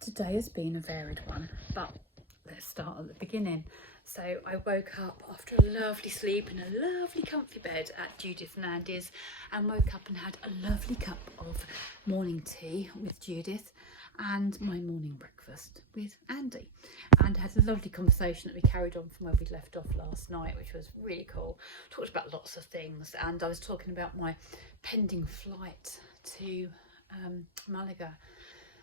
Today has been a varied one, but let's start at the beginning. So I woke up after a lovely sleep in a lovely comfy bed at Judith and Andy's, and woke up and had a lovely cup of morning tea with Judith and my morning breakfast with Andy, and had a lovely conversation that we carried on from where we left off last night, which was really cool. Talked about lots of things, and I was talking about my pending flight to Malaga,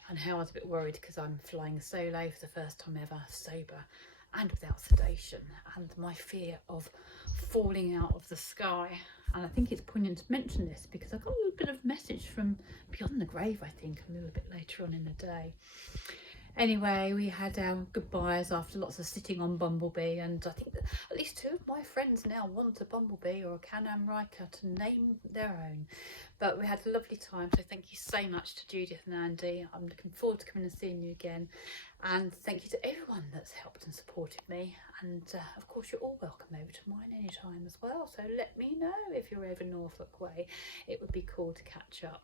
and how I was a bit worried because I'm flying solo for the first time ever, sober and without sedation, and my fear of falling out of the sky. And I think it's poignant to mention this because I got a little bit of message from beyond the grave, I think, a little bit later on in the day. Anyway, we had our goodbyes after lots of sitting on Bumblebee, and I think that at least two of my friends now want a Bumblebee or a Can-Am Riker to name their own. But we had a lovely time, so thank you so much to Judith and Andy. I'm looking forward to coming and seeing you again, and thank you to everyone that's helped and supported me. And of course, you're all welcome over to mine anytime as well, so let me know if you're over Norfolk way. It would be cool to catch up.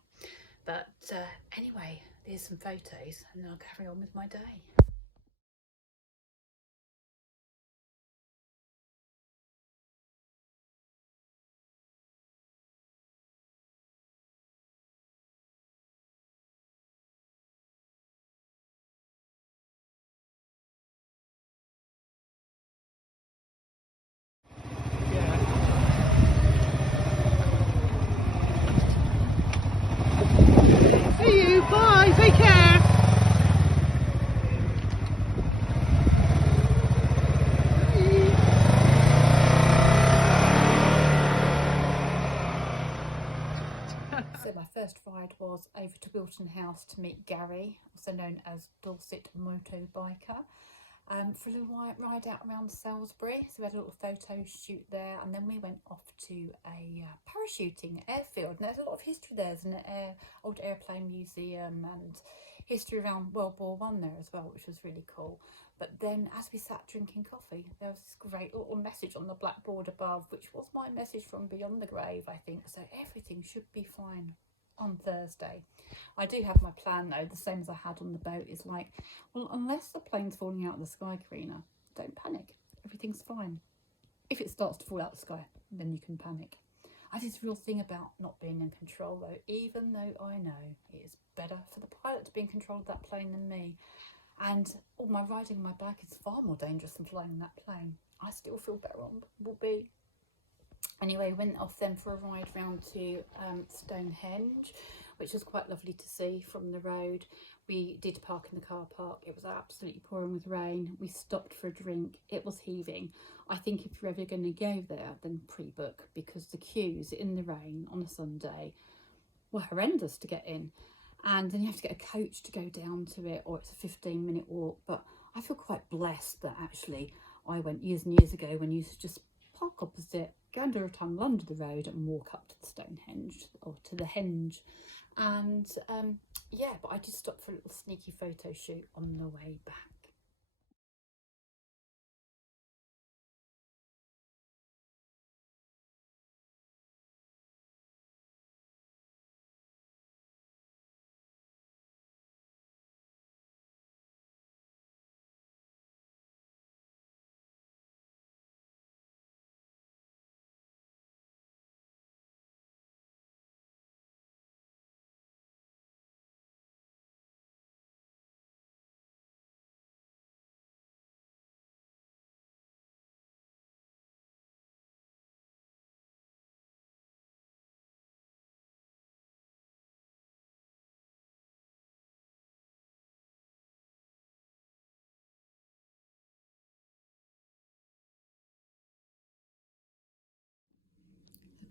But anyway, there's some photos and then I'll carry on with my day. See you, bye, take care. So my first ride was over to Wilton House to meet Gary, also known as Dorset Motobiker, for a little ride out around Salisbury. So we had a little photo shoot there, and then we went off to a parachuting airfield. And there's a lot of history there. There's an old airplane museum and history around World War One there as well, which was really cool. But then as we sat drinking coffee, there was this great little message on the blackboard above, which was my message from beyond the grave, I think. So everything should be fine on Thursday. I do have my plan though, the same as I had on the boat, is like, well, unless the plane's falling out of the sky, Karina, don't panic. Everything's fine. If it starts to fall out of the sky, then you can panic. I have this real thing about not being in control though, even though I know it is better for the pilot to be in control of that plane than me. And all my riding my bike is far more dangerous than flying that plane. I still feel better on Bumblebee. Anyway, went off then for a ride round to Stonehenge, which was quite lovely to see from the road. We did park in the car park. It was absolutely pouring with rain. We stopped for a drink. It was heaving. I think if you're ever going to go there, then pre-book, because the queues in the rain on a Sunday were horrendous to get in. And then you have to get a coach to go down to it, or it's a 15-minute walk. But I feel quite blessed that actually I went years and years ago when you used to just park opposite, go under a tunnel under the road and walk up to the Stonehenge, or to the Henge. And yeah, but I just stopped for a little sneaky photo shoot on the way back.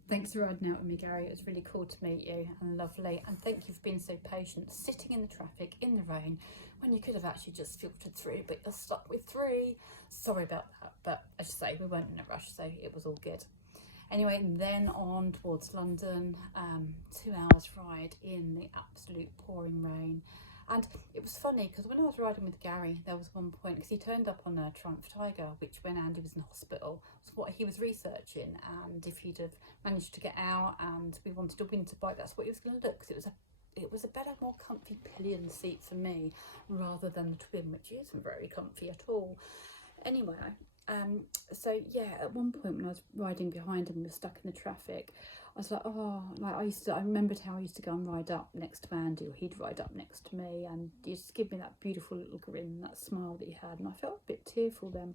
Thanks for riding out with me, Gary. It was really cool to meet you and lovely. And thank you for being so patient, sitting in the traffic, in the rain, when you could have actually just filtered through, but you're stuck with 3. Sorry about that, but as you say, we weren't in a rush, so it was all good. Anyway, then on towards London, 2 hours ride in the absolute pouring rain. And it was funny because when I was riding with Gary, there was one point, because he turned up on a Triumph Tiger, which when Andy was in hospital was what he was researching, and if he'd have managed to get out and we wanted a winter bike, that's what he was going to look, because it was a it was a better, more comfy pillion seat for me rather than the twin, which isn't very comfy at all. Anyway, so yeah, at one point when I was riding behind him, we were stuck in the traffic. I was like, oh, like I remembered how I used to go and ride up next to Andy, or he'd ride up next to me, and he used to give me that beautiful little grin, that smile that he had, and I felt a bit tearful then.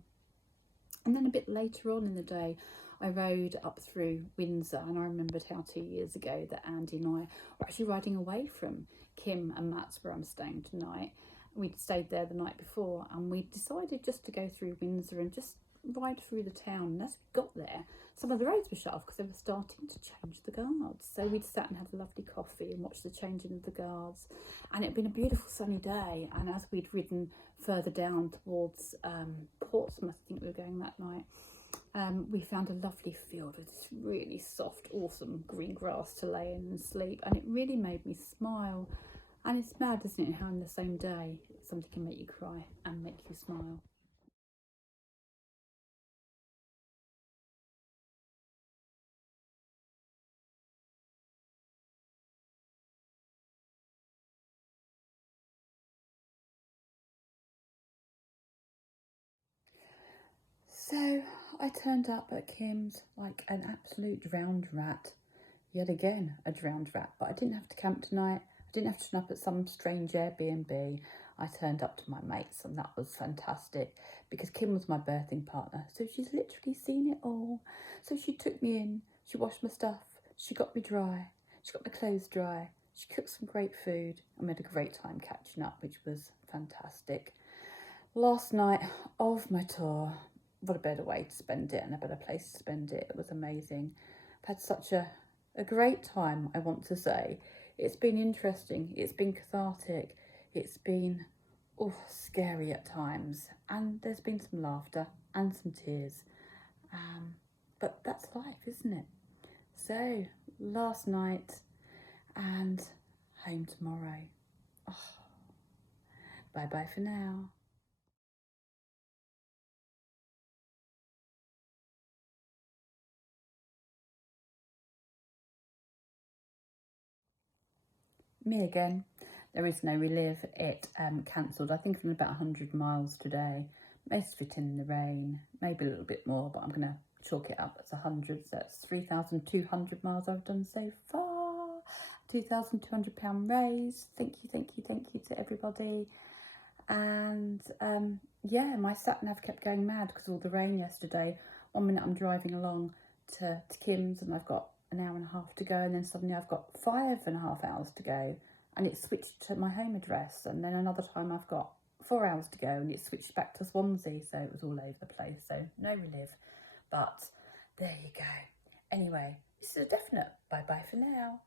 And then a bit later on in the day, I rode up through Windsor, and I remembered how 2 years ago that Andy and I were actually riding away from Kim and Matt's, where I'm staying tonight. We'd stayed there the night before, and we decided just to go through Windsor and just ride through the town. And as we got there, some of the roads were shut off because they were starting to change the guards. So we'd sat and had a lovely coffee and watched the changing of the guards. And it had been a beautiful sunny day. And as we'd ridden further down towards Portsmouth, I think we were going that night, we found a lovely field with this really soft, awesome green grass to lay in and sleep. And it really made me smile. And it's mad, isn't it, how in the same day something can make you cry and make you smile. So I turned up at Kim's like an absolute drowned rat. Yet again, a drowned rat. But I didn't have to camp tonight. I didn't have to turn up at some strange Airbnb. I turned up to my mates, and that was fantastic because Kim was my birthing partner. So she's literally seen it all. So she took me in. She washed my stuff. She got me dry. She got my clothes dry. She cooked some great food. And we had a great time catching up, which was fantastic. Last night of my tour, what a better way to spend it and a better place to spend it. It was amazing. I've had such a great time, I want to say. It's been interesting, it's been cathartic, it's been scary at times, and there's been some laughter and some tears. But that's life, isn't it? So, last night and home tomorrow. Bye-bye for now. Me again. There is no relive. It cancelled. I think I'm about 100 miles today. Most of it in the rain, maybe a little bit more, but I'm going to chalk it up as 100. So that's 3,200 miles I've done so far. £2,200 raise. Thank you to everybody. And yeah, my sat nav kept going mad because of all the rain yesterday. 1 minute I'm driving along to Kim's and I've got an hour and a half to go, and then suddenly I've got 5.5 hours to go, and it switched to my home address, and then another time I've got 4 hours to go and it switched back to Swansea. So it was all over the place. So no relive, but there you go. Anyway, this is a definite bye-bye for now.